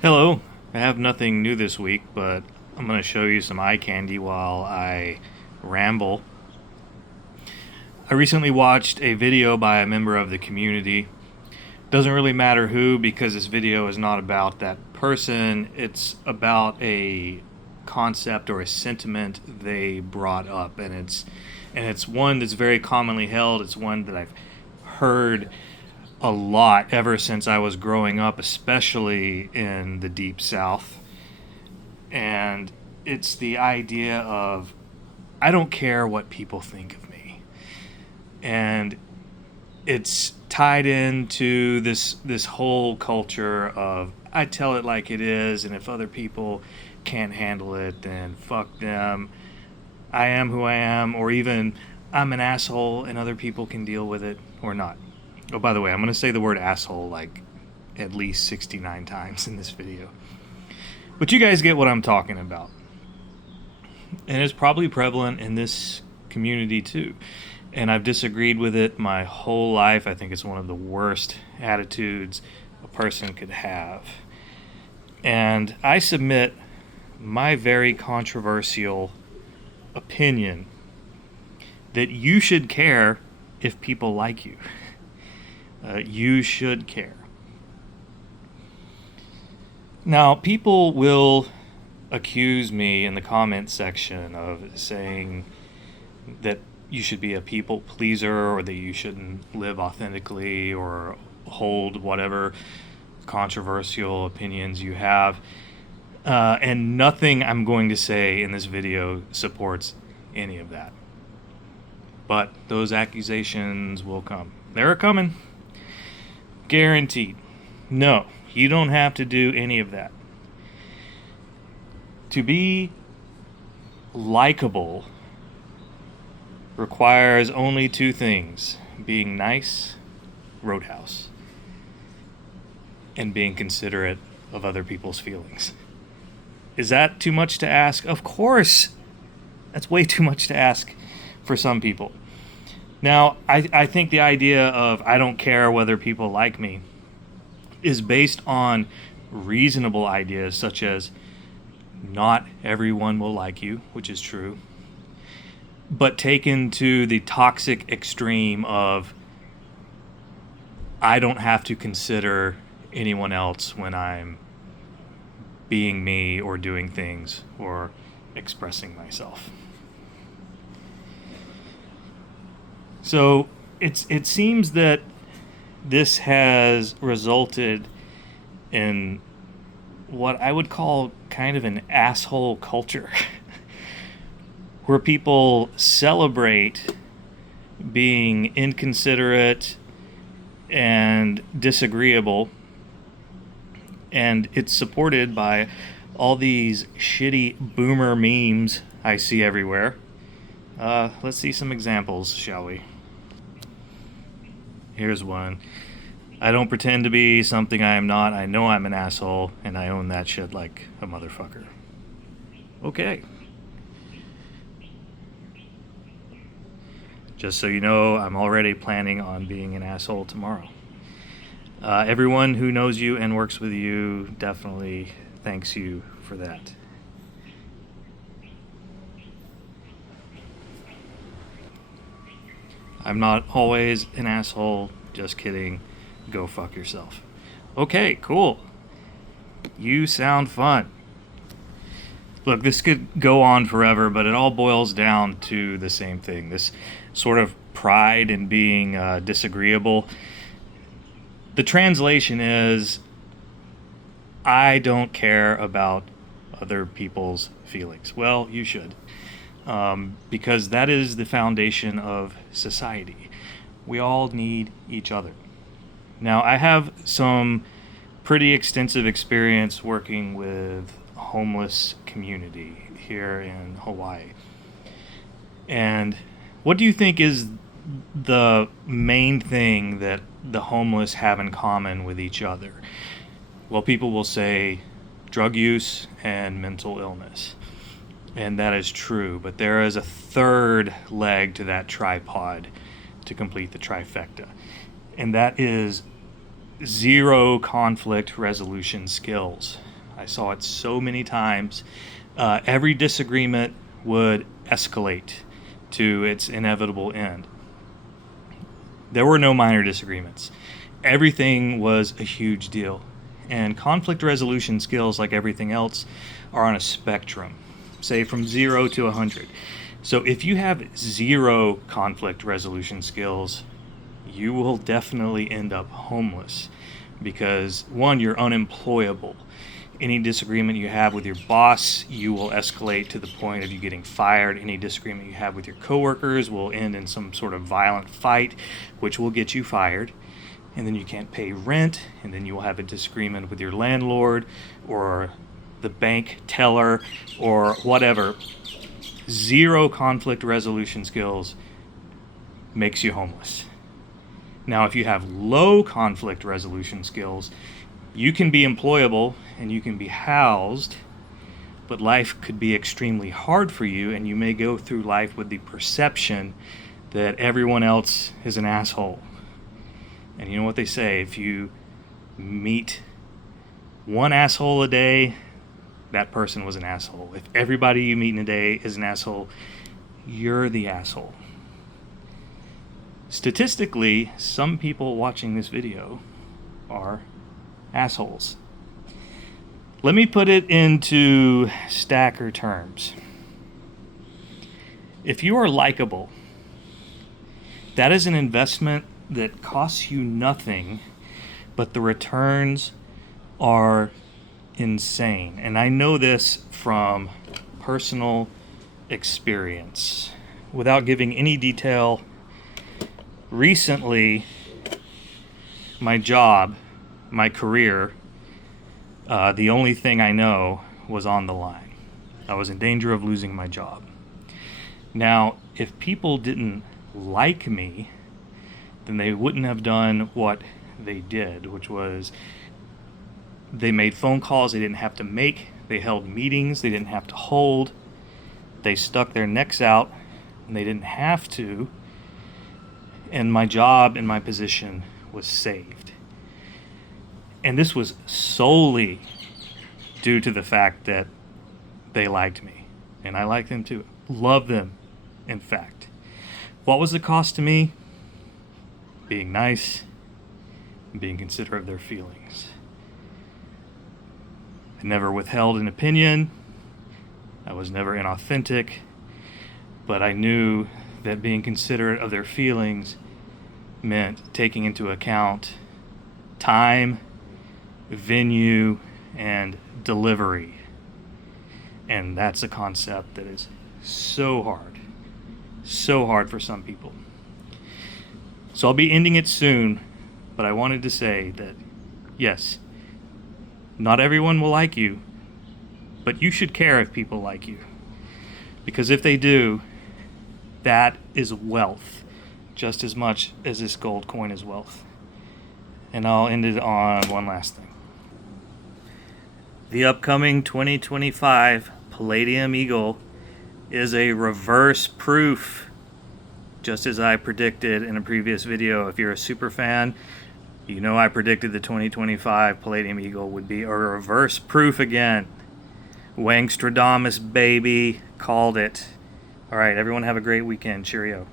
Hello, I have nothing new this week, but I'm going to show you some eye candy while I ramble. I recently watched a video by a member of the community. Doesn't really matter who, because this video is not about that person, it's about a concept or a sentiment they brought up, and it's one that's very commonly held. It's one that I've heard a lot ever since I was growing up, especially in the deep south. And it's the idea of I don't care what people think of me. And it's tied into this whole culture of I tell it like it is, and if other people can't handle it, then fuck them. I am who I am, or even I'm an asshole and other people can deal with it or not. Oh, by the way, I'm going to say the word asshole like at least 69 times in this video. But you guys get what I'm talking about. And it's probably prevalent in this community too. And I've disagreed with it my whole life. I think it's one of the worst attitudes a person could have. And I submit my very controversial opinion that you should care if people like you. You should care. Now, people will accuse me in the comment section of saying that you should be a people pleaser or that you shouldn't live authentically or hold whatever controversial opinions you have. And nothing I'm going to say in this video supports any of that. But those accusations will come. They're coming. Guaranteed. No, you don't have to do any of that. To be likable requires only two things: being nice, Roadhouse, and being considerate of other people's feelings. Is that too much to ask? Of course. That's way too much to ask for some people. Now, I think the idea of I don't care whether people like me is based on reasonable ideas such as not everyone will like you, which is true, but taken to the toxic extreme of I don't have to consider anyone else when I'm being me or doing things or expressing myself. So it seems that this has resulted in what I would call kind of an asshole culture where people celebrate being inconsiderate and disagreeable, and it's supported by all these shitty boomer memes I see everywhere. Let's see some examples, shall we? Here's one. I don't pretend to be something I am not. I know I'm an asshole, and I own that shit like a motherfucker. Okay. Just so you know, I'm already planning on being an asshole tomorrow. Everyone who knows you and works with you definitely thanks you for that. I'm not always an asshole. Just kidding. Go fuck yourself. Okay, cool. You sound fun. Look, this could go on forever, but it all boils down to the same thing. This sort of pride in being disagreeable. The translation is I don't care about other people's feelings. Well, you should. Because that is the foundation of society. We all need each other. Now, I have some pretty extensive experience working with homeless community here in Hawaii. And what do you think is the main thing that the homeless have in common with each other? Well, people will say drug use and mental illness. And that is true, but there is a third leg to that tripod to complete the trifecta. And that is zero conflict resolution skills. saw it so many times. Every disagreement would escalate to its inevitable end. There were no minor disagreements. Everything was a huge deal. And conflict resolution skills, like everything else, are on a spectrum, say from 0 to 100. So if you have 0 conflict resolution skills, you will definitely end up homeless because, one, you're unemployable. Any disagreement you have with your boss, you will escalate to the point of you getting fired. Any disagreement you have with your coworkers will end in some sort of violent fight, which will get you fired. And then you can't pay rent, and then you will have a disagreement with your landlord or the bank teller or whatever. 0 conflict resolution skills makes you homeless. Now, if you have low conflict resolution skills, you can be employable and you can be housed, but life could be extremely hard for you, and you may go through life with the perception that everyone else is an asshole. And you know what they say, if you meet one asshole a day, that person was an asshole. If everybody you meet in a day is an asshole, you're the asshole. Statistically, some people watching this video are assholes. Let me put it into Stacker terms. If you are likable, that is an investment that costs you nothing, but the returns are insane. And I know this from personal experience. Without giving any detail, recently, my job, my career, the only thing I know was on the line. I was in danger of losing my job. Now, if people didn't like me, then they wouldn't have done what they did, which was they made phone calls they didn't have to make, they held meetings they didn't have to hold, they stuck their necks out and they didn't have to, and my job and my position was saved. And this was solely due to the fact that they liked me, and I like them too. Love them, in fact. What was the cost to me? Being nice, being considerate of their feelings. I never withheld an opinion. I was never inauthentic, but I knew that being considerate of their feelings meant taking into account time, venue, and delivery. And that's a concept that is so hard for some people. So I'll be ending it soon, but I wanted to say that, yes, not everyone will like you, but you should care if people like you. Because if they do, that is wealth, just as much as this gold coin is wealth. And I'll end it on one last thing. The upcoming 2025 Palladium Eagle is a reverse proof, just as I predicted in a previous video. If you're a super fan, you know I predicted the 2025 Palladium Eagle would be a reverse proof again. Wangstradamus, baby, called it. All right, everyone have a great weekend. Cheerio.